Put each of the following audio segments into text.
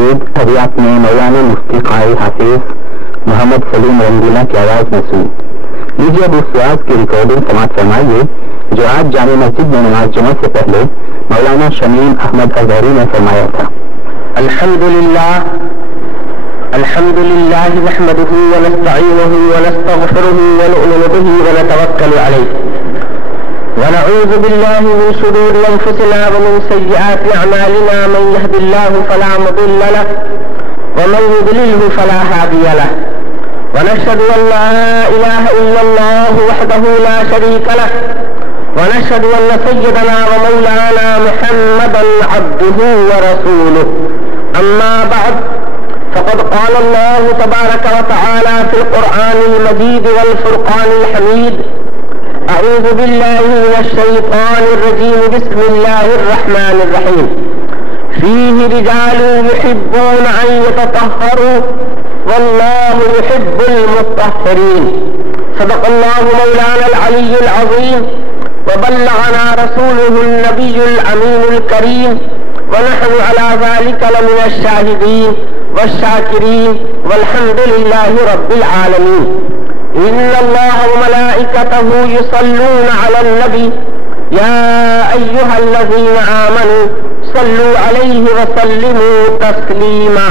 ابھی آپ نے مولانا مفتی قاری حافظ محمد سلیم رنگیلا کی آواز میں سنی. لیجیے اب اس ریاض کی ریکارڈنگ سماعت فرمائیے جو آج جامع مسجد میں نماز جمعہ سے پہلے مولانا شمیم احمد اظہری نے فرمایا تھا. الحمد للہ نحمده ونستعینه ونستغفره ونؤمن به ونتوکل علیہ ونعوذ باللہ من شرور انفسنا ومن سیئات اعمالنا من يهد الله فلا مضل له ومن يضلل فلا هادي له ونشهد ان لا اله الا الله وحده لا شريك له ونشهد ان سيدنا ومولانا محمدا عبده ورسوله. اما بعد فقد قال الله تبارك وتعالى في القرآن المجيد والفرقان الحميد أعوذ بالله من الشيطان الرجيم بسم الله الرحمن الرحيم فيه رجال يحبون أن يتطهروا والله يحب المطهرين. صدق الله مولانا العلي العظيم وبلغنا رسوله النبي الأمين الكريم ونحن على ذلك لمن الشاهدين والشاكرين والحمد لله رب العالمين. إن الله وملائكته يصلون على النبي يا أيها الذين آمنوا صلوا عليه وسلموا تسليما.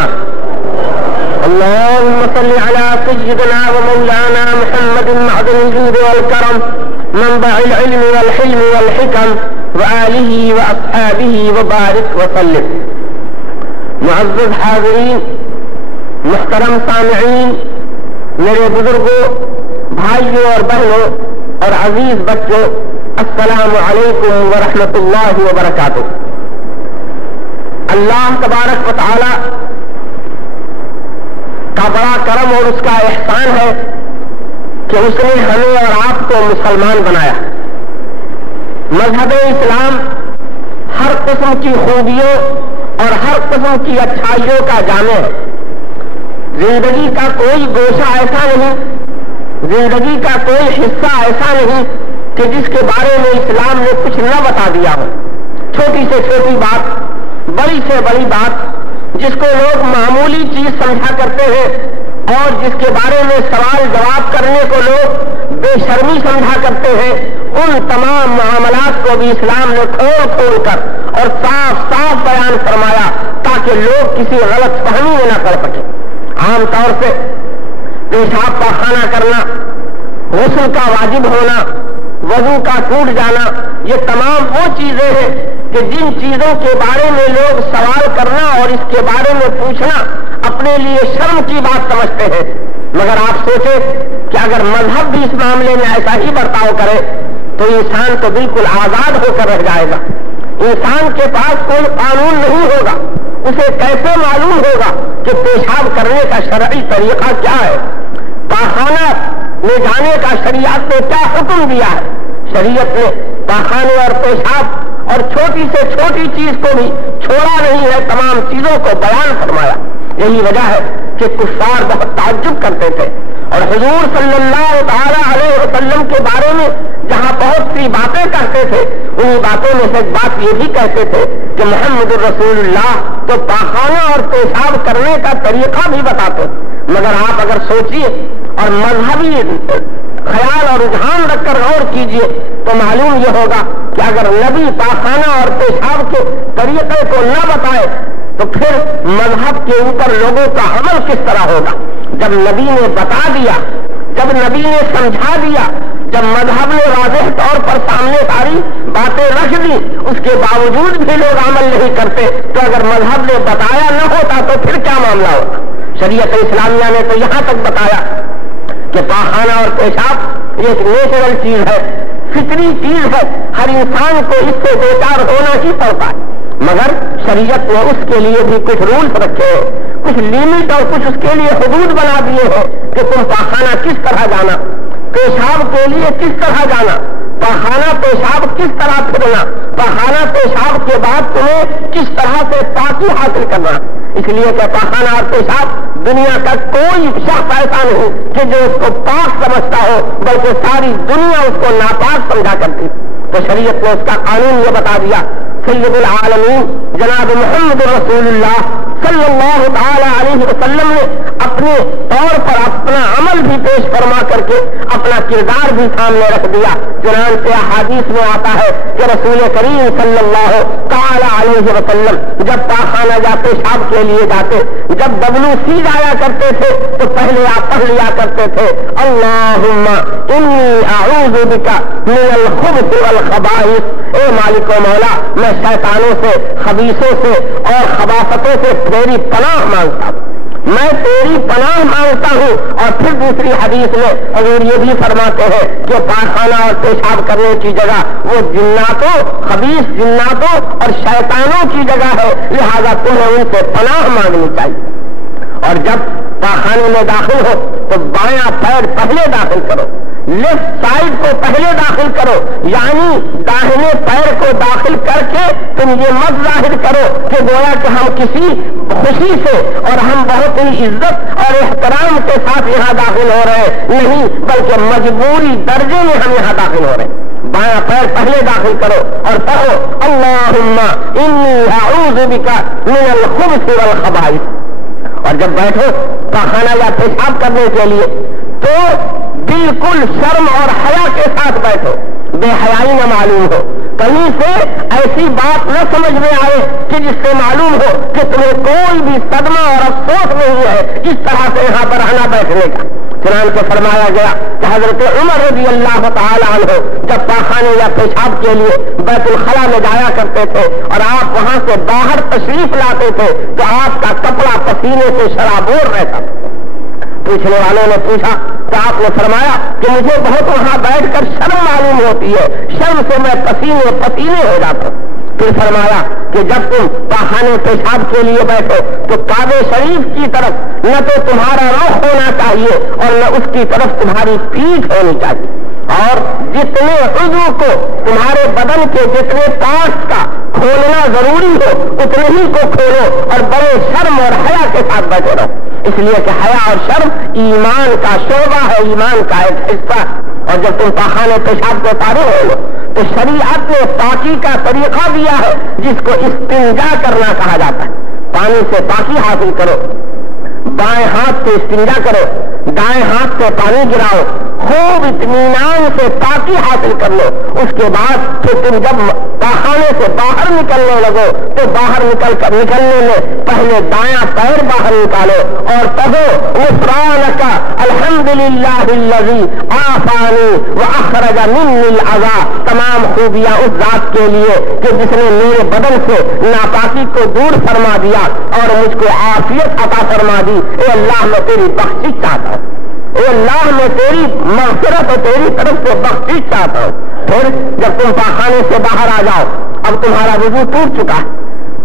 اللهم صل على سيدنا ومولانا محمد معدن الجود والكرم منبع العلم والحلم والحكم وآله وأصحابه وبارك وسلم. معزز حاضرین، محترم سامعین، میرے بزرگوں، بھائیوں اور بہنوں اور عزیز بچوں، السلام علیکم ورحمۃ اللہ وبرکاتہ. اللہ تبارک و تعالی کا بڑا کرم اور اس کا احسان ہے کہ اس نے ہمیں اور آپ کو مسلمان بنایا. مذہب اسلام ہر قسم کی خوبیوں اور ہر قسم کی اچھائیوں کا جامع ہے. زندگی کا کوئی گوشہ ایسا نہیں، زندگی کا کوئی حصہ ایسا نہیں کہ جس کے بارے میں اسلام نے کچھ نہ بتا دیا ہو. چھوٹی سے چھوٹی بات، بڑی سے بڑی بات، جس کو لوگ معمولی چیز سمجھا کرتے ہیں اور جس کے بارے میں سوال جواب کرنے کو لوگ بے شرمی سمجھا کرتے ہیں، ان تمام معاملات کو بھی اسلام نے کھول کھول کر اور صاف صاف بیان فرمایا تاکہ لوگ کسی غلط فہمی میں نہ کر سکیں. عام طور سے پیشاب پاخانہ کرنا، غسل کا واجب ہونا، وضو کا ٹوٹ جانا، یہ تمام وہ چیزیں ہیں کہ جن چیزوں کے بارے میں لوگ سوال کرنا اور اس کے بارے میں پوچھنا اپنے لیے شرم کی بات سمجھتے ہیں. مگر آپ سوچیں کہ اگر مذہب بھی اس معاملے میں ایسا ہی برتاؤ کرے تو انسان تو بالکل آزاد ہو کر رہ جائے گا. انسان کے پاس کوئی قانون نہیں ہوگا. اسے کیسے معلوم ہوگا کہ پیشاب کرنے کا شرعی طریقہ کیا ہے؟ پاخانہ میں جانے کا شریعت نے کیا حکم دیا ہے؟ شریعت نے پاخانے اور پیشاب اور چھوٹی سے چھوٹی چیز کو بھی چھوڑا نہیں ہے، تمام چیزوں کو بیان فرمایا. یہی وجہ ہے کہ کفار بہت تعجب کرتے تھے اور حضور صلی اللہ تعالی علیہ وسلم کے بارے میں جہاں بہت سی باتیں کہتے تھے، انہی باتوں میں سے ایک بات یہ بھی کہتے تھے کہ محمد الرسول اللہ تو پاخانہ اور پیشاب کرنے کا طریقہ بھی بتاتے. مگر آپ اگر سوچیے اور مذہبی خیال اور رجحان رکھ کر غور کیجیے تو معلوم یہ ہوگا کہ اگر نبی پاخانہ اور پیشاب کے طریقے کو نہ بتائے تو پھر مذہب کے اوپر لوگوں کا عمل کس طرح ہوگا؟ جب نبی نے بتا دیا، جب نبی نے سمجھا دیا، جب مذہب نے واضح طور پر سامنے ساری باتیں رکھ دی، اس کے باوجود بھی لوگ عمل نہیں کرتے تو اگر مذہب نے بتایا نہ ہوتا تو پھر کیا معاملہ ہوتا؟ شریعت اسلامیہ نے تو یہاں تک بتایا کہ پاخانہ اور پیشاب ایک نیچرل چیز ہے، فطری چیز ہے، ہر انسان کو اس سے دو چار ہونا ہی پڑتا ہے. مگر شریعت نے اس کے لیے بھی کچھ رولز رکھے ہیں، کچھ لیمٹ اور کچھ اس کے لیے حدود بنا دیے ہیں کہ تم پاخانہ کس طرح جانا، پیشاب کے لیے کس طرح جانا، پاخانہ پیشاب کس طرح پھرنا، پاخانہ پیشاب کے بعد تمہیں کس طرح سے پاکی حاصل کرنا. اس لیے کہ پاخانہ اور پیشاب دنیا کا کوئی شخص ایسا نہیں کہ جو اس کو پاک سمجھتا ہو، بلکہ ساری دنیا اس کو ناپاک سمجھا کرتی. تو شریعت نے اس کا قانون یہ بتا دیا. سید العالمین جناب محمد رسول اللہ صلی اللہ تعالی علیہ وسلم نے اپنے طور پر اپنا عمل بھی پیش فرما کر کے اپنا کردار بھی سامنے رکھ دیا. چنانچہ احادیث میں آتا ہے کہ رسول کریم صلی اللہ تعالی علیہ وسلم جب پاخانہ یا پیشاب کے لیے جاتے، جب WC جایا کرتے تھے تو پہلے آپ پڑھ لیا کرتے تھے اللہم انی اعوذ بک من الخبث والخبائث. اے مالک و مولا، میں شیطانوں سے، خبیثوں سے اور خباثتوں سے تیری پناہ مانگتا ہوں، میں تیری پناہ مانگتا ہوں. اور پھر دوسری حدیث میں حضور یہ بھی فرماتے ہیں کہ پاخانہ اور پیشاب کرنے کی جگہ وہ جناتوں، خبیث جناتوں اور شیطانوں کی جگہ ہے، لہذا تمہیں ان سے پناہ مانگنی چاہیے. اور جب پاخانے میں داخل ہو تو بایاں پیر پہلے داخل کرو، لیفٹ سائڈ کو پہلے داخل کرو، یعنی داہنے پیر کو داخل کر کے تم یہ مت ظاہر کرو کہ گویا کہ ہم کسی خوشی سے اور ہم بہت ہی عزت اور احترام کے ساتھ یہاں داخل ہو رہے ہیں، نہیں، بلکہ مجبوری درجے میں ہم یہاں داخل ہو رہے ہیں. بایاں پیر پہلے داخل کرو اور پڑھو اللہم انی اعوذ بک من الخبث والخبائث. اور جب بیٹھو پاخانہ یا پیشاب کرنے کے لیے تو بالکل شرم اور حیا کے ساتھ بیٹھو، بے حیائی نہ معلوم ہو، کہیں سے ایسی بات نہ سمجھ میں آئے کہ جس سے معلوم ہو کہ تمہیں کوئی بھی صدمہ اور افسوس نہیں ہے اس طرح سے یہاں پر آنا بیٹھنے کا. چنانچہ فرمایا گیا کہ حضرت عمر رضی اللہ تعالی عنہ جب پاخانے یا پیشاب کے لیے بیت الخلا میں جایا کرتے تھے اور آپ وہاں سے باہر تشریف لاتے تھے تو آپ کا کپڑا پسینے سے شرابور رہتا تھا. پوچھنے والوں نے پوچھا تو آپ نے فرمایا کہ مجھے بہت وہاں بیٹھ کر شرم معلوم ہوتی ہے، شرم سے میں پسینے پسینے ہو جاتا ہوں. پھر فرمایا کہ جب تم پاخانے پیشاب کے لیے بیٹھو تو کعبہ شریف کی طرف نہ تو تمہارا رخ ہونا چاہیے اور نہ اس کی طرف تمہاری پیٹھ ہونی چاہیے، اور جتنے عضو کو تمہارے بدن کے جتنے پارٹس کا کھولنا ضروری ہو اتنے ہی کو کھولو اور بڑے شرم اور حیا کے ساتھ بیٹھے رہو، اس لیے کہ حیا اور شرم ایمان کا شعبہ ہے، ایمان کا ایک حصہ. اور جب تم پاخانے پیشاب کو فارغ ہو لو تو شریعت نے پاکی کا طریقہ دیا ہے جس کو استنجا کرنا کہا جاتا ہے. پانی سے پاکی حاصل کرو، بائیں ہاتھ سے استنجا کرو، دائیں ہاتھ سے پانی گراؤ، خوب اطمینان سے پاکی حاصل کر لو. اس کے بعد پھر تم جب پاخانے سے باہر نکلنے لگو تو باہر نکلنے میں پہلے دایاں پیر باہر نکالو اور کہو غفرانک الحمدللہ الذی عافانی واخرج منی الاذی. تمام خوبیاں اس ذات کے لیے کہ جس نے میرے بدن سے ناپاکی کو دور فرما دیا اور مجھ کو عافیت عطا فرما دی. اے اللہ میں تیری بخشش چاہتا ہوں، اے اللہ میں تیری مغفرت اور تیری طرف سے بخشش چاہتا ہوں. پھر جب تم پاخانے سے باہر آ جاؤ اب تمہارا وضو ٹوٹ چکا ہے،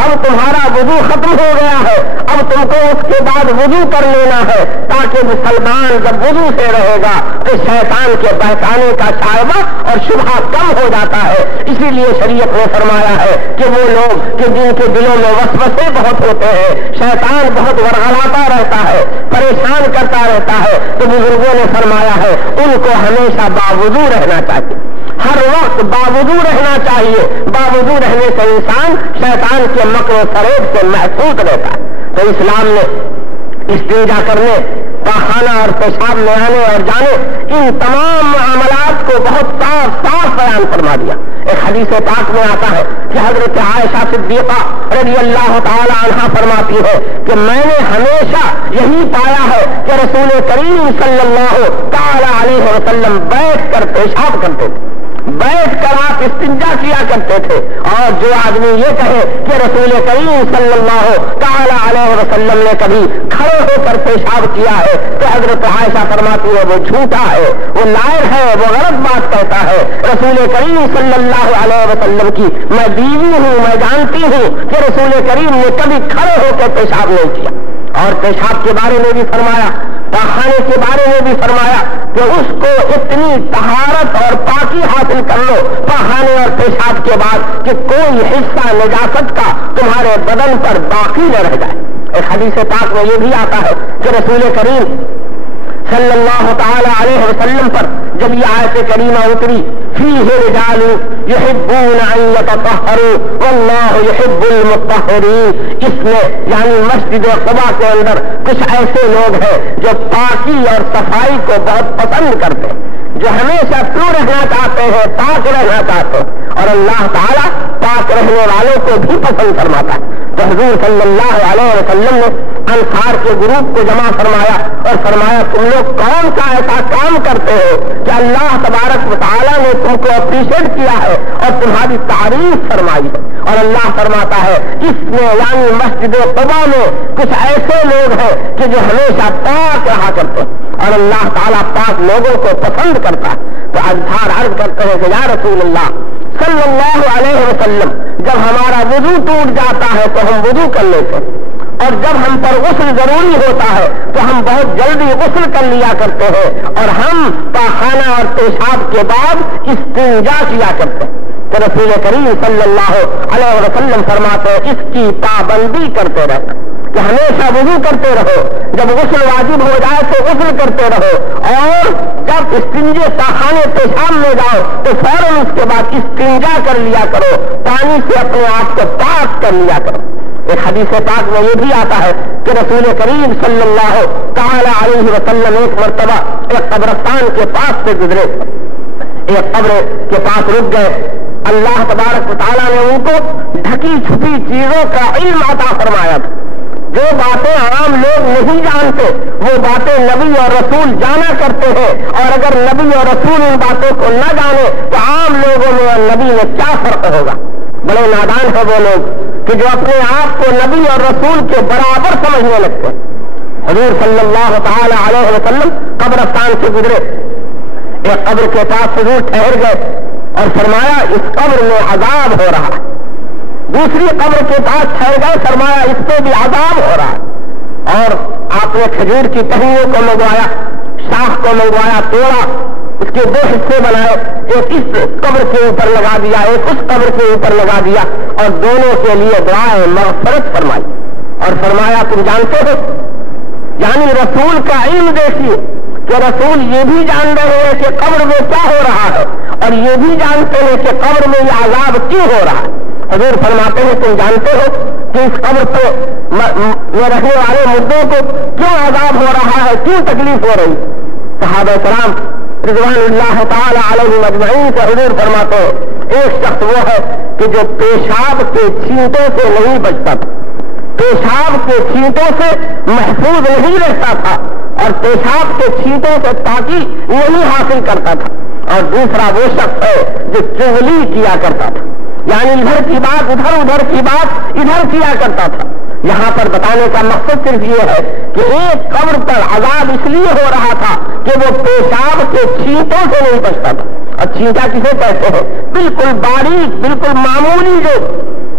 اب تمہارا وضو ختم ہو گیا ہے، اب تم کو اس کے بعد وضو کر لینا ہے تاکہ مسلمان جب وضو سے رہے گا تو شیطان کے بہکانے کا شائبہ اور شبہ کم ہو جاتا ہے. اسی لیے شریعت نے فرمایا ہے کہ وہ لوگ کہ جن کے دلوں میں وسوسے بہت ہوتے ہیں، شیطان بہت ورغلاتا رہتا ہے، پریشان کرتا رہتا ہے، تو بزرگوں نے فرمایا ہے ان کو ہمیشہ باوضو رہنا چاہیے، ہر وقت باوضو رہنا چاہیے. باوضو رہنے سے انسان شیطان کے مکر و فریب سے محفوظ رہتا ہے. تو اسلام نے استنجا کرنے، پاخانہ اور پیشاب میں آنے اور جانے ان تمام معاملات کو بہت صاف صاف بیان فرما دیا. ایک حدیث پاک میں آتا ہے کہ حضرت عائشہ صدیقہ رضی اللہ تعالی عنہا فرماتی ہے کہ میں نے ہمیشہ یہی پایا ہے کہ رسول کریم صلی اللہ تعالی علیہ وسلم بیٹھ کر پیشاب کرتے تھے، بیٹھ کر آپ استنجا کیا کرتے تھے. اور جو آدمی یہ کہے کہ رسول کریم صلی اللہ تعالی علیہ وسلم نے کبھی کھڑے ہو کر پیشاب کیا ہے تو حضرت عائشہ فرماتی ہے وہ جھوٹا ہے، وہ لائر ہے، وہ غلط بات کہتا ہے. رسول کریم صلی اللہ علیہ وسلم کی میں بیوی ہوں، میں جانتی ہوں کہ رسول کریم نے کبھی کھڑے ہو کر پیشاب نہیں کیا. اور پیشاب کے بارے میں بھی فرمایا، پاخانے کے بارے میں بھی فرمایا کہ اس کو اتنی طہارت اور پاکی حاصل کر لو پاخانے اور پیشاب کے بعد کہ کوئی حصہ نجاست کا تمہارے بدن پر باقی نہ رہ جائے. ایک حدیث پاک میں یہ بھی آتا ہے کہ رسول کریم صلی اللہ تعالی علیہ وسلم پر جب یہ آیت کریمہ اتری فیہ رجال یحبون ان یتطہروا واللہ یحب المطہرین. اس میں یعنی مسجد قباء کے اندر کچھ ایسے لوگ ہیں جو پاکی اور صفائی کو بہت پسند کرتے ہیں، جو ہمیشہ کیوں رہنا چاہتے ہیں، پاک رہنا چاہتے ہیں، اور اللہ تعالیٰ پاک رہنے والوں کو بھی پسند فرماتا ہے. تو حضور صلی اللہ علیہ وسلم نے انصار کے گروپ کو جمع فرمایا اور فرمایا تم لوگ کون سا ایسا کام کرتے ہو کہ اللہ تبارک و تعالیٰ نے تم کو اپریشیٹ کیا ہے اور تمہاری تعریف فرمائی ہے. اور اللہ فرماتا ہے اس میں یعنی مسجد قباء میں کچھ ایسے لوگ ہیں کہ جو ہمیشہ پاک رہا کرتے ہیں اور اللہ تعالیٰ پاک لوگوں کو پسند کرتا ہے. تو انصار عرض کرتے ہیں کہ یا رسول اللہ صلی اللہ علیہ وسلم جب ہمارا وضو ٹوٹ جاتا ہے تو ہم وضو کر لیتے ہیں، اور جب ہم پر غسل ضروری ہوتا ہے تو ہم بہت جلدی غسل کر لیا کرتے ہیں، اور ہم پاخانہ اور پیشاب کے بعد استنجا کیا کرتے ہیں. تو رسول کریم صلی اللہ علیہ وسلم فرماتے ہیں اس کی پابندی کرتے رہنا کہ ہمیشہ وضو کرتے رہو، جب غسل واجب ہو جائے تو غسل کرتے رہو، اور جب استنجے پاخانے پیشاب میں جاؤ تو فوراً اس کے بعد استنجا کر لیا کرو، پانی سے اپنے آپ کو پاک کر لیا کرو. ایک حدیث پاک میں یہ بھی آتا ہے کہ رسول کریم صلی اللہ تعالی علیہ وسلم ایک مرتبہ ایک قبرستان کے پاس سے گزرے، ایک قبر کے پاس رک گئے. اللہ تبارک و تعالیٰ نے ان کو ڈھکی چھپی چیزوں کا علم عطا فرمایا تھا. جو باتیں عام لوگ نہیں جانتے وہ باتیں نبی اور رسول جانا کرتے ہیں، اور اگر نبی اور رسول ان باتوں کو نہ جانے تو عام لوگوں میں اور نبی میں کیا فرق ہوگا. بڑے نادان ہیں وہ لوگ کہ جو اپنے آپ کو نبی اور رسول کے برابر سمجھنے لگتے ہیں. حضور صلی اللہ تعالی علیہ وسلم قبرستان سے گزرے، ایک قبر کے پاس حضور ٹھہر گئے اور فرمایا اس قبر میں عذاب ہو رہا ہے. دوسری قبر کے پاس ٹھہر گئے، فرمایا اس سے بھی عذاب ہو رہا ہے. اور آپ نے کھجور کی ٹہنیوں کو منگوایا، شاخ کو منگوایا، توڑا، اس کے دو حصے بنائے، ایک اس قبر کے اوپر لگا دیا، ایک اس قبر کے اوپر لگا دیا، اور دونوں کے لیے دعائیں مغفرت فرمائی. اور فرمایا تم جانتے ہو، یعنی رسول کا علم دیکھیے کہ رسول یہ بھی جان رہے ہیں کہ قبر میں کیا ہو رہا ہے، اور یہ بھی جانتے ہیں کہ قبر میں یہ عذاب کیوں ہو رہا ہے. حضور فرماتے ہیں تم جانتے ہو کہ اس قبر پہ رہنے والے مردوں کو کیوں عذاب ہو رہا ہے، کیوں تکلیف ہو رہی. صحابہ کرام رضوان اللہ تعالی علیہ مجمعین سے حضور فرماتے ہیں ایک شخص وہ ہے کہ جو پیشاب کے چھینٹوں سے نہیں بچتا تھا، پیشاب کے چھینٹوں سے محفوظ نہیں رہتا تھا، اور پیشاب کے چھینٹوں سے پاکی نہیں حاصل کرتا تھا. اور دوسرا وہ شخص ہے جو چغلی کیا کرتا تھا، یعنی ادھر کی بات ادھر، ادھر کی بات ادھر کیا کرتا تھا. یہاں پر بتانے کا مقصد صرف یہ ہے کہ ایک قبر پر عذاب اس لیے ہو رہا تھا کہ وہ پیشاب کے چھینٹوں سے نہیں بچتا تھا. اور چھینٹا کسے کہتے ہیں؟ بالکل باریک، بالکل معمولی جو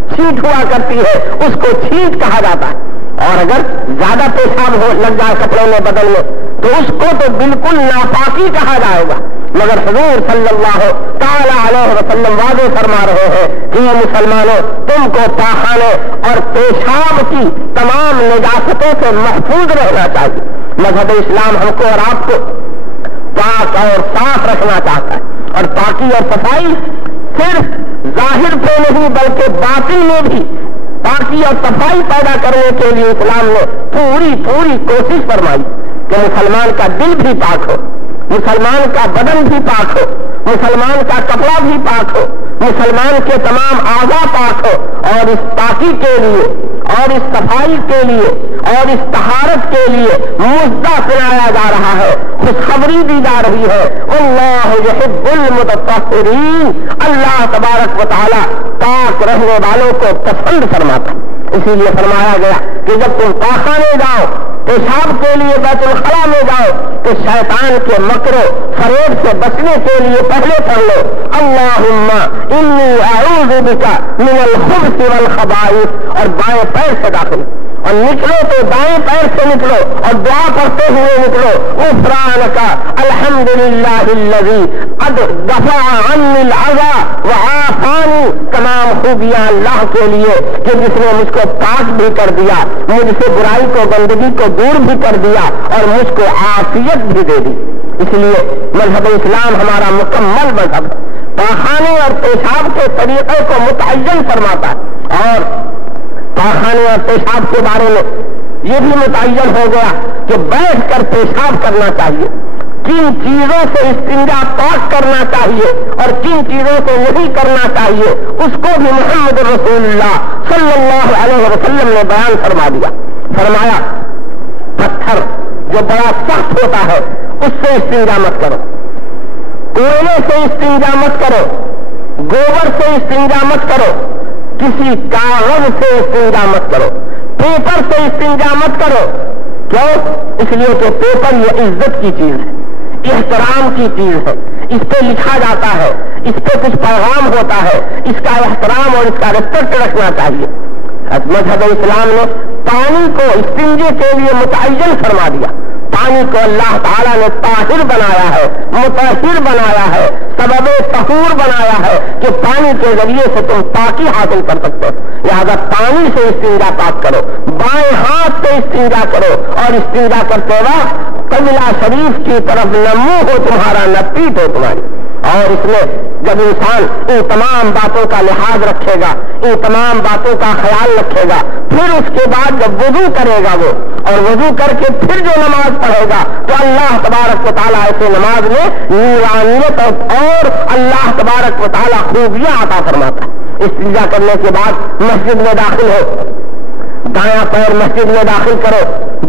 چھینٹ ہوا کرتی ہے اس کو چھینٹ کہا جاتا ہے. اور اگر زیادہ پیشاب لگ جائے کپڑے میں، بدن میں، تو اس کو تو بالکل ناپاکی کہا جائے گا. مگر حضور صلی اللہ تعالی علیہ وسلم واضح فرما رہے ہیں کہ یہ مسلمانوں تم کو پاخانے اور پیشاب کی تمام نجاستوں سے محفوظ رہنا چاہیے. مذہب اسلام ہم کو اور آپ کو پاک اور صاف رکھنا چاہتا ہے، اور پاکی اور صفائی صرف ظاہر پہ نہیں بلکہ باطن میں بھی پاکی اور صفائی پیدا کرنے کے لیے اسلام نے پوری کوشش فرمائی کہ مسلمان کا دل بھی پاک ہو، مسلمان کا بدن بھی پاک ہو، مسلمان کا کپڑا بھی پاک ہو، مسلمان کے تمام اعضاء پاک ہو. اور اس پاکی کے لیے اور اس صفائی کے لیے اور اس طہارت کے لیے مژدہ سنایا جا رہا ہے، خوشخبری دی جا رہی ہے. اللہ یحب المتطہرین، اللہ تبارک و تعالی پاک رہنے والوں کو پسند فرماتا. اسی لیے فرمایا گیا کہ جب تم پاخانے جاؤ، پیشاب کے لیے بیت الخلا میں جاؤ، تو شیطان کے مکر و فریب سے بچنے کے لیے پہلے پڑھ لو اللہم انی اعوذ بک من الخبث والخبائث، اور بائیں پیر سے داخل، اور نکلو تو دائیں پیر سے نکلو اور دعا پڑھتے ہوئے نکلو غفرانک الحمدللہ الذی قد دفع عنی العذا وعافانی. تمام خوبیاں اللہ کے لیے کہ جس نے مجھ کو پاک بھی کر دیا، مجھ سے برائی کو گندگی کو دور بھی کر دیا، اور مجھ کو عافیت بھی دے دی. اس لیے مذہب اسلام ہمارا مکمل مذہب ہے، پاخانے اور پیشاب کے طریقے کو متعین فرماتا ہے، اور پاخانے اور پیشاب کے بارے میں یہ بھی متعین ہو گیا کہ بیٹھ کر پیشاب کرنا چاہیے، کن چیزوں سے استنجا پاک کرنا چاہیے اور کن چیزوں سے نہیں کرنا چاہیے، اس کو بھی محمد رسول اللہ صلی اللہ علیہ وسلم نے بیان فرما دیا۔ فرمایا پتھر جو بڑا سخت ہوتا ہے اس سے استنجا مت کرو، کوئلے سے استنجا مت کرو، گوبر سے استنجا مت کرو، کسی کاغذ سے استنجا مت کرو، پیپر سے استنجا مت کرو۔ کیوں؟ اس لیے کہ پیپر یہ عزت کی چیز ہے، احترام کی چیز ہے، اس پہ لکھا جاتا ہے، اس پہ کچھ پیغام ہوتا ہے، اس کا احترام اور اس کا ریسپیکٹ رکھنا چاہیے۔ مذہب اسلام نے پانی کو استنجے کے لیے متعین فرما دیا۔ پانی کو اللہ تعالیٰ نے طاہر بنایا ہے، مطہر بنایا ہے، سبب طہور بنایا ہے کہ پانی کے ذریعے سے تم پاکی حاصل کر سکتے ہو۔ لہذا پانی سے استنجا پاک کرو، بائیں ہاتھ سے استنجا کرو، اور استنجا کرتے وقت قبلہ شریف کی طرف نہ منہ ہو تمہارا نہ پیٹھ ہو تمہاری۔ اور اس میں جب انسان ان تمام باتوں کا لحاظ رکھے گا، ان تمام باتوں کا خیال رکھے گا، پھر اس کے بعد جب وضو کرے گا وہ، اور وضو کر کے پھر جو نماز پڑھے گا، تو اللہ تبارک و تعالیٰ ایسے نماز میں نورانیت اور اللہ تبارک و تعالیٰ خوبیاں عطا فرماتا ہے۔ استنجا کرنے کے بعد مسجد میں داخل ہو، دایاں پیر مسجد میں داخل کرو،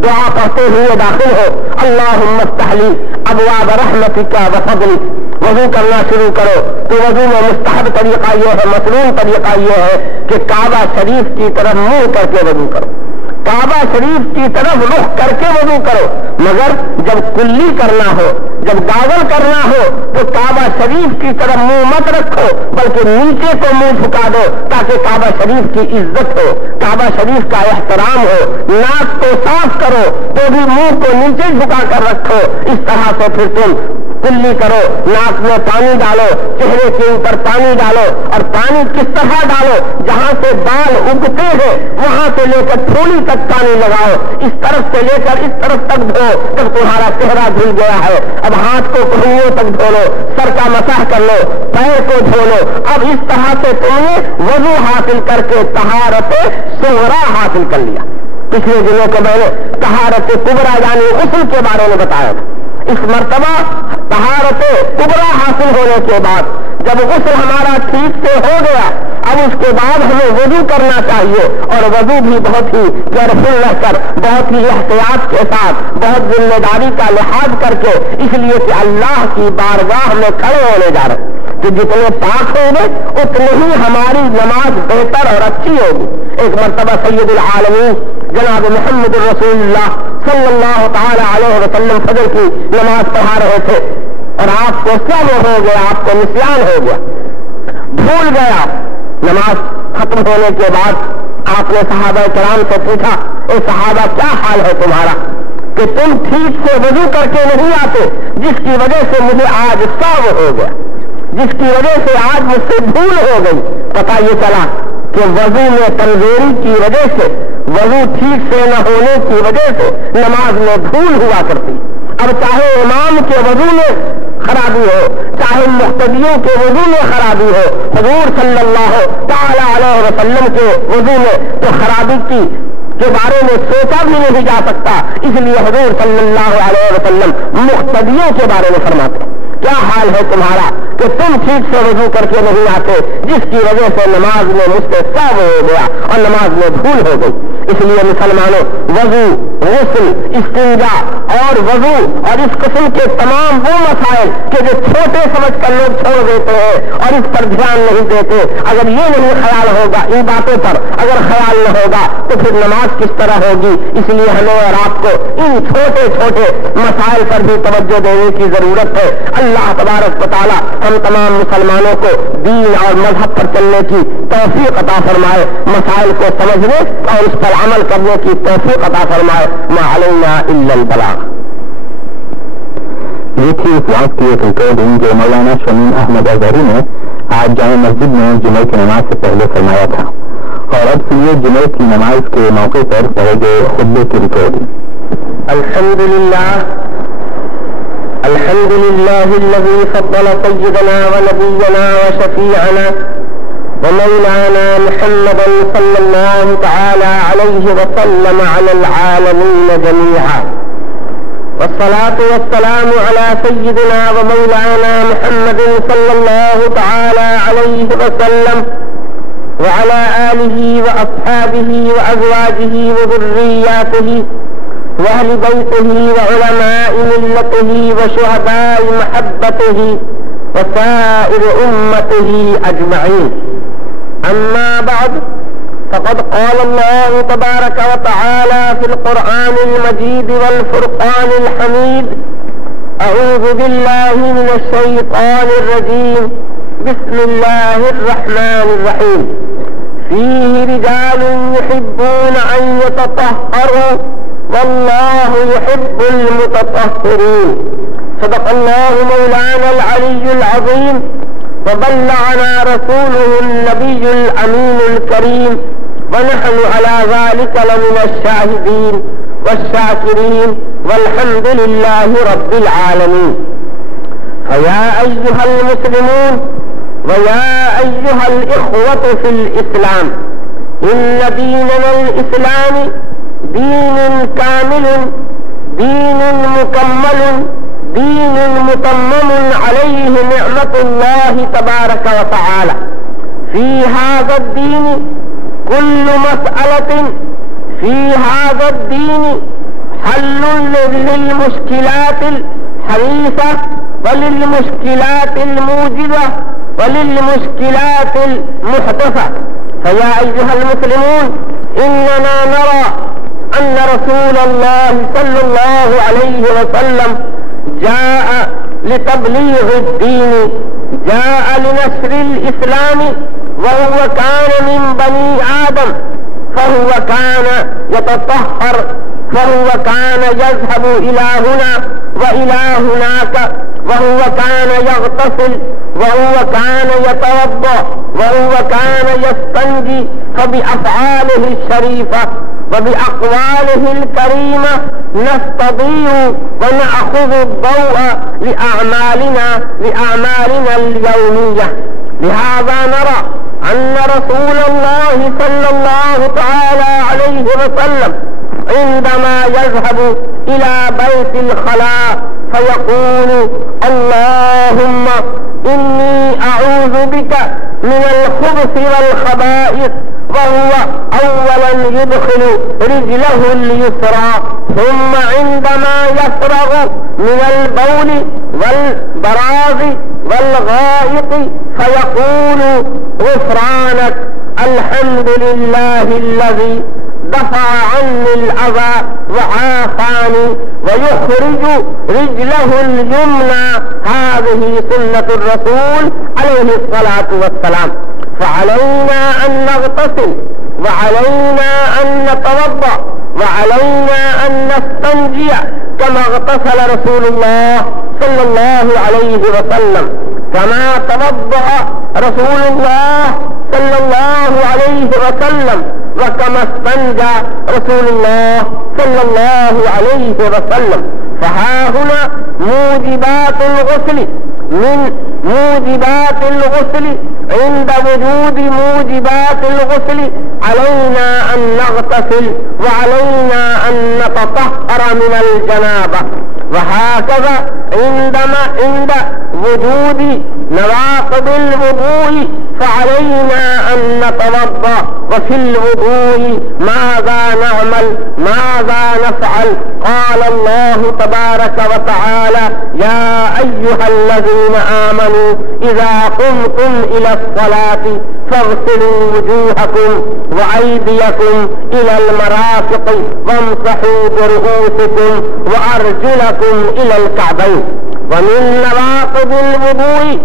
دعا پڑھتے ہوئے داخل ہو، اللہم افتح لی ابواب رحمتک وفضلک۔ وضو کرنا شروع کرو تو وضو میں مستحب طریقہ یہ ہے، مطلوب طریقہ یہ ہے کہ کعبہ شریف کی طرف منہ کر کے وضو کرو، کعبہ شریف کی طرف رخ کر کے وضو کرو۔ مگر جب کلی کرنا ہو، جب گاگل کرنا ہو، تو کعبہ شریف کی طرف منہ مت رکھو، بلکہ نیچے کو منہ جھکا دو تاکہ کعبہ شریف کی عزت ہو، کعبہ شریف کا احترام ہو۔ ناک کو صاف کرو تو بھی منہ کو نیچے جھکا کر رکھو۔ اس طرح سے پھر تم کلی کرو، ناک میں پانی ڈالو، چہرے کے اوپر پانی ڈالو، اور پانی کس طرح ڈالو؟ جہاں سے بال اگتے ہیں وہاں سے لے کر تھوڑی تک پانی لگاؤ، اس طرف سے لے کر اس طرف تک دھو جب تمہارا چہرہ دھل گیا ہے۔ اب ہاتھ کو کہنیوں تک دھو لو، سر کا مسح کر لو، پیر کو دھو لو۔ اب اس طرح سے تم نے وضو حاصل کر کے طہارت صغرا حاصل کر لیا۔ پچھلے دنوں کو میں نے طہارت کبریٰ یعنی غسل کے بارے میں بتایا تھا۔ اس مرتبہ طہارت کبریٰ حاصل ہونے کے بعد جب غسل ہمارا ٹھیک سے ہو گیا، اب اس کے بعد ہمیں وضو کرنا چاہیے، اور وضو بھی بہت ہی کیئرفل رہ کر، بہت ہی احتیاط کے ساتھ، بہت ذمہ داری کا لحاظ کر کے، اس لیے کہ اللہ کی بارگاہ میں کھڑے ہونے جا رہے ہیں کہ جتنے پاک ہوں گے اتنے ہی ہماری نماز بہتر اور اچھی ہوگی۔ ایک مرتبہ سید العالمین جناب محمد رسول اللہ صلی اللہ تعالی علیہ وسلم فجر کی نماز پڑھا رہے تھے، اور آپ کو سہو ہو گیا، آپ کو نسیان ہو گیا، بھول گیا۔ نماز ختم ہونے کے بعد آپ نے صحابہ کرام سے پوچھا، اے صحابہ کیا حال ہے تمہارا کہ تم ٹھیک سے وضو کر کے نہیں آتے، جس کی وجہ سے مجھے آج سہو ہو گیا، جس کی وجہ سے آج مجھ سے بھول ہو گئی۔ پتہ یہ چلا کہ وضو میں کمزوری کی وجہ سے، وضو ٹھیک سے نہ ہونے کی وجہ سے نماز میں بھول ہوا کرتی۔ اب چاہے امام کے وضو میں خرابی ہو، چاہے مقتدیوں کے وضو میں خرابی ہو، حضور صلی اللہ تعالی علیہ وسلم کے وضو میں تو خرابی کی کے بارے میں سوچا بھی نہیں جا سکتا، اس لیے حضور صلی اللہ علیہ وسلم مقتدیوں کے بارے میں فرماتے ہیں، کیا حال ہے تمہارا کہ تم ٹھیک سے وضو کر کے نہیں آتے، جس کی وجہ سے نماز میں مجھ سے سہو ہو گیا اور نماز میں بھول ہو گئی۔ اس لیے مسلمانوں، وضو، غسل، استنجا اور وضو اور اس قسم کے تمام وہ مسائل کہ جو چھوٹے سمجھ کر لوگ چھوڑ دیتے ہیں اور اس پر دھیان نہیں دیتے، اگر یہ نہیں خیال ہوگا، ان باتوں پر اگر خیال نہ ہوگا تو پھر نماز کس طرح ہوگی؟ اس لیے ہمیں اور آپ کو ان چھوٹے چھوٹے مسائل پر بھی توجہ دینے کی ضرورت ہے۔ اللہ تبارک و تعالی ہم تمام مسلمانوں کو دین اور مذہب پر چلنے کی توفیق عطا فرمائے، مسائل کو سمجھنے اور اس پر عمل کرنے کی توفیق عطا فرمائے۔ ما علینا الا البلاغ۔ یہ تھی اس بات کی ایک ریکارڈنگ جو مولانا شمیم احمد اظہری نے آج جامع مسجد میں جمعہ کی نماز سے پہلے فرمایا تھا، اور اب سنیے جمعہ کی نماز کے موقع پر پڑھے گئے خطبے کی ریکارڈنگ۔ الحمدللہ الحمد لله الذي فضل سيدنا ونبينا وشفيعنا ومولانا محمدا صلى الله تعالى عليه وسلم على العالمين جميعا، والصلاة والسلام على سيدنا ومولانا محمد صلى الله تعالى عليه وسلم وعلى آله وأصحابه وأزواجه وذرياته وأهل بيته وعلماء ملته وشهداء محبته وسائر أمته أجمعين. أما بعد، فقد قال الله تبارك وتعالى في القرآن المجيد والفرقان الحميد: أعوذ بالله من الشيطان الرجيم، بسم الله الرحمن الرحيم. فيه رجال يحبون أن يتطهروا والله يحب المتطهرين. صدق الله مولانا العلي العظيم، وبلغنا رسوله النبي الأمين الكريم، ونحن على ذلك لمن الشاهدين والشاكرين، والحمد لله رب العالمين. فيا أيها المسلمون ويا أيها الإخوة في الإسلام، إن ديننا الإسلام دين كامل، دين مكمل، دين متمم عليه نعمة الله تبارك وتعالى. في هذا الدين كل مسألة، في هذا الدين حل للمشكلات الحديثة وللمشكلات الموجبة وللمشكلات المحدثة. فيا أيها المسلمون، إننا نرى أن رسول الله صلى الله عليه وسلم جاء لتبليغ الدين، جاء لنشر الإسلام، وهو كان من بني آدم، فهو كان يتطهر، فهو كان يذهب إلى هنا وإلى هناك، وهو كان يغتسل، وهو كان يتوضأ، وهو كان يستنجي. فبأفعاله الشريفة وبأقواله الكريمة نستضيء ونأخذ الضوء لأعمالنا اليومية. لهذا نرى أن رسول الله صلى الله تعالى عليه وسلم عندما يذهب إلى بيت الخلاء فيقول: اللهم إني أعوذ بك من الخبث والخبائث، وهو أولا يدخل رجله اليسرى، ثم عندما يفرغ من البول والبراز والغائط فيقول: غفرانك، الحمد لله الذي دفع عني الأذى وعافاني، ويخرج رجله اليمنى. هذه سنة الرسول عليه الصلاة والسلام. فعلينا أن نغتسل، وعلينا أن نتوضأ، وعلينا أن نستنجي كما اغتسل رسول الله صلى الله عليه وسلم، كما توضأ رسول الله صلى الله عليه وسلم، وكما استنجى رسول الله صلى الله عليه وسلم. فها هنا موجبات الغسل. من موجبات الغسل، عند وجود موجبات الغسل علينا أن نغتسل، وعلينا أن نتطهر من الجنابة. وهكذا عند وجود نواقض الوضوء فعلينا أن نتوضأ. وفي الوضوء ماذا نعمل، ماذا نفعل؟ قال الله تبارك وتعالى: يا أيها الذين آمنوا إذا قمتم إلى الصلاة فاغسلوا وجوهكم وأيديكم إلى المرافق وامسحوا برؤوسكم وأرجلكم إلى الكعبين. ومن نواقض الوضوء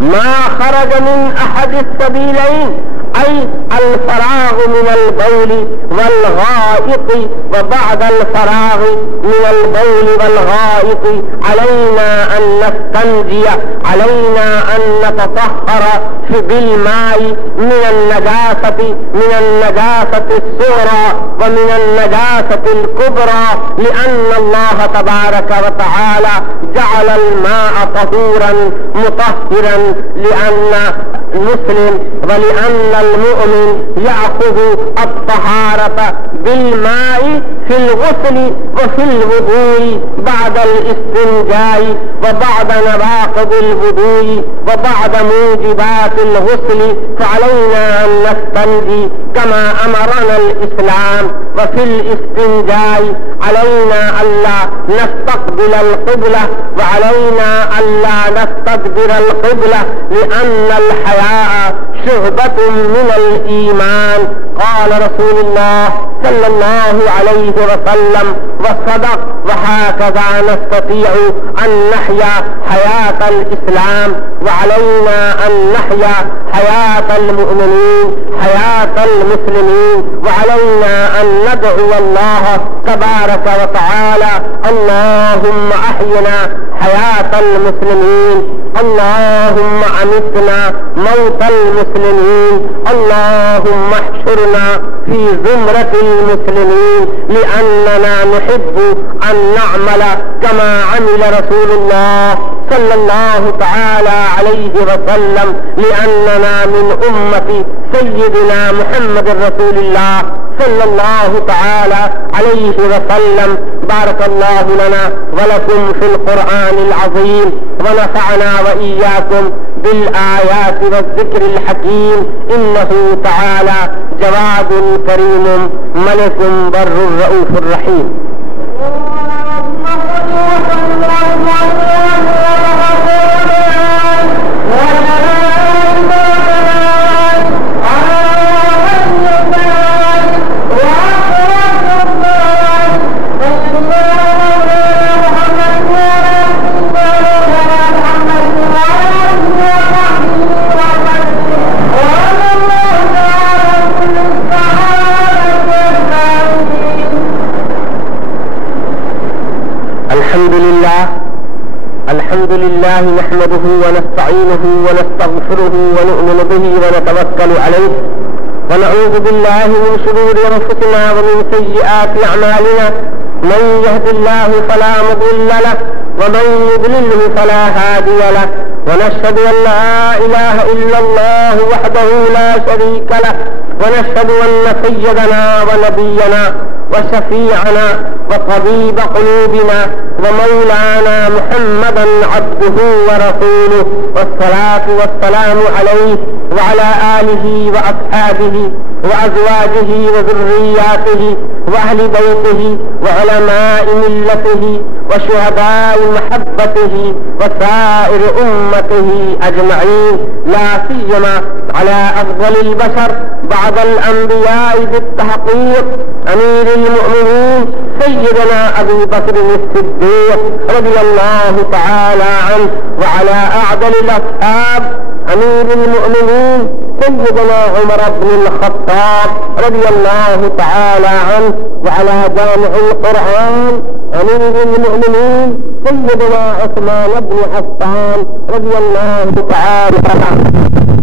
ما خرج من أحد السبيلين أي الفراغ من البول والغائط، وبعد الفراغ من البول والغائط علينا أن نستنجي، علينا أن نتطهر بالماء من النجاسة الصغرى ومن النجاسة الكبرى، لأن الله تبارك وتعالى جعل الماء طهورا مطهرا، لأن المسلم ولأن المؤمن يأخذ الطهارة بالماء في الغسل وفي الوضوء بعد الاستنجاء وبعد نواقض الوضوء وبعد موجبات الغسل، فعلينا أن نستنجي كما أمرنا الإسلام. وفي الاستنجاء علينا ألا نستقبل القبلة، وعلينا ألا نستدبر القبلة، لأن الحياء شعبة من الإيمان. قال رسول الله صلى الله عليه وسلم وصدق، وهكذا نستطيع أن نحيا حياة الإسلام، وعلينا أن نحيا حياة المؤمنين، حياة المسلمين، وعلينا أن ندعو الله تبارك وتعالى: اللهم أحينا حياة المسلمين، اللهم أمتنا موت المسلمين، اللهم احشرنا في زمرة المسلمين، لأننا نحب أن نعمل كما عمل رسول الله صلى الله تعالى عليه وسلم، لأننا من أمة سيدنا محمد رسول الله صلى الله تعالى عليه وسلم. بارك الله لنا ولكم في القرآن العظيم، ونفعنا وإياكم بالآيات والذكر الحكيم، إنه تعالى جواد كريم ملك بر رؤوف رحيم. الحمد لله نحمده ونستعينه ونستغفره ونؤمن به ونتوكل عليه، ونعوذ بالله من شرور أنفسنا ومن سيئات أعمالنا، من يهد الله فلا مضل له ومن يضلله فلا هادي له، ونشهد أن لا إله إلا الله وحده لا شريك له، ونشهد أن سيدنا ونبينا وشفيعنا وطبيب قلوبنا ومولانا محمدا عبده ورسوله، والصلاة والسلام عليه وعلى آله وأصحابه وأزواجه وذرياته وأهل بيته وعلماء ملته وشهداء محبته وسائر أمته أجمعين، لا سيما على أفضل البشر بعد الأنبياء بالتحقيق أمير المؤمنين سيدنا أبي بكر الصديق رضي الله تعالى عنه، وعلى أعدل الأصحاب أمير المؤمنين سيدنا عمر بن الخطاب رضي الله تعالى عنه، وعلى جامع القرآن أمير المؤمنين سيدنا عثمان بن عفان رضي الله تعالى عنه.